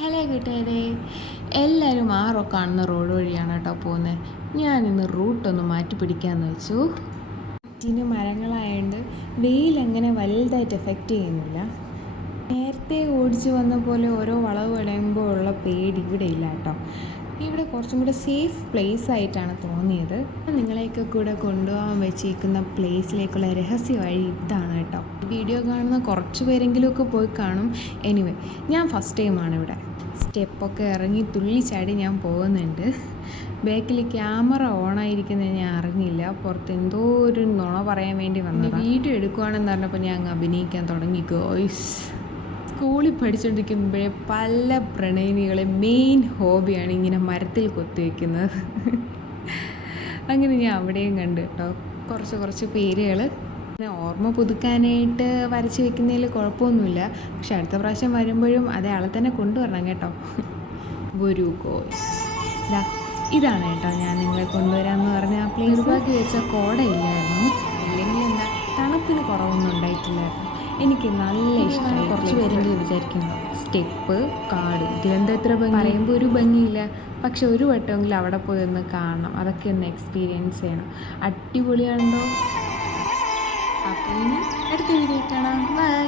Hello കൂട്ടുകാരെ, എല്ലാവരും കാണുന്ന റോഡ് വഴിയാണ് കേട്ടോ പോകുന്നത്. ഞാനിന്ന് റൂട്ടൊന്ന് മാറ്റി പിടിക്കാമെന്ന് വെച്ചു. ചുറ്റിനും മരങ്ങളായതുകൊണ്ട് വെയിലങ്ങനെ വലുതായിട്ട് എഫക്റ്റ് ചെയ്യുന്നില്ല. നേരത്തെ ഓടിച്ച് വന്ന പോലെ ഓരോ വളവ് വളയുമ്പോൾ ഉള്ള പേടി ഇവിടെ ഇല്ല കേട്ടോ. ഇവിടെ കുറച്ചും കൂടെ സേഫ് പ്ലേസ് ആയിട്ടാണ് തോന്നിയത്. നിങ്ങളെയൊക്കെ കൂടെ കൊണ്ടുപോകാൻ വെച്ചിരിക്കുന്ന പ്ലേസിലേക്കുള്ള രഹസ്യ വഴി ഇതാണ് കേട്ടോ. വീഡിയോ കാണുന്ന കുറച്ച് പേരെങ്കിലുമൊക്കെ പോയി കാണും. എനിവേ, ഞാൻ ഫസ്റ്റ് ടൈമാണ് ഇവിടെ. സ്റ്റെപ്പൊക്കെ ഇറങ്ങി തുള്ളിച്ചാടി ഞാൻ പോകുന്നുണ്ട്. ബാക്കിൽ ക്യാമറ ഓണായിരിക്കുന്നത് ഞാൻ അറിഞ്ഞില്ല. പുറത്ത് എന്തോ ഒരു നുണ പറയാൻ വേണ്ടി വന്നത്. വീഡിയോ എടുക്കുവാണെന്ന് പറഞ്ഞപ്പോൾ ഞാൻ അങ്ങ് അഭിനയിക്കാൻ തുടങ്ങി. ഗോയ്സ്, സ്കൂളിൽ പഠിച്ചുകൊണ്ടിരിക്കുമ്പോഴേ പല പ്രണയിനികളെ മെയിൻ ഹോബിയാണ് ഇങ്ങനെ മരത്തിൽ കൊത്തിവെക്കുന്നത്. അങ്ങനെ ഞാൻ അവിടെയും കണ്ടു കേട്ടോ കുറച്ച് പേരുകൾ. ഓർമ്മ പുതുക്കാനായിട്ട് വരച്ച് വെക്കുന്നതിൽ കുഴപ്പമൊന്നുമില്ല. പക്ഷെ അടുത്ത പ്രാവശ്യം വരുമ്പോഴും അതേ ആളെ തന്നെ കൊണ്ടുവരണം കേട്ടോ. ഒരു കോഴ്സ് ഇതാണ് കേട്ടോ ഞാൻ നിങ്ങളെ കൊണ്ടുവരാമെന്ന് പറഞ്ഞ ആ പ്ലേസ്. ബാക്കി വെച്ച കോടയില്ലായിരുന്നു. ഇല്ലെങ്കിൽ എന്താ, തണുപ്പിന് കുറവൊന്നും ഉണ്ടായിട്ടില്ലായിരുന്നു. എനിക്ക് നല്ല ഇഷ്ടമായി. കുറച്ച് പേരെങ്കിലും വിചാരിക്കുന്നു സ്റ്റെപ്പ്, കാട്, ഇതിലെന്താ ഇത്ര ഭംഗി പറയുമ്പോൾ ഒരു ഭംഗിയില്ല. പക്ഷെ ഒരു വട്ടമെങ്കിലും അവിടെ പോയി ഒന്ന് കാണണം. അതൊക്കെ ഒന്ന് എക്സ്പീരിയൻസ് ചെയ്യണം. അടിപൊളിയാണല്ലോ. അപ്പോൾ ഇനി അടുത്ത വീഡിയോ കാണാം. ബൈ.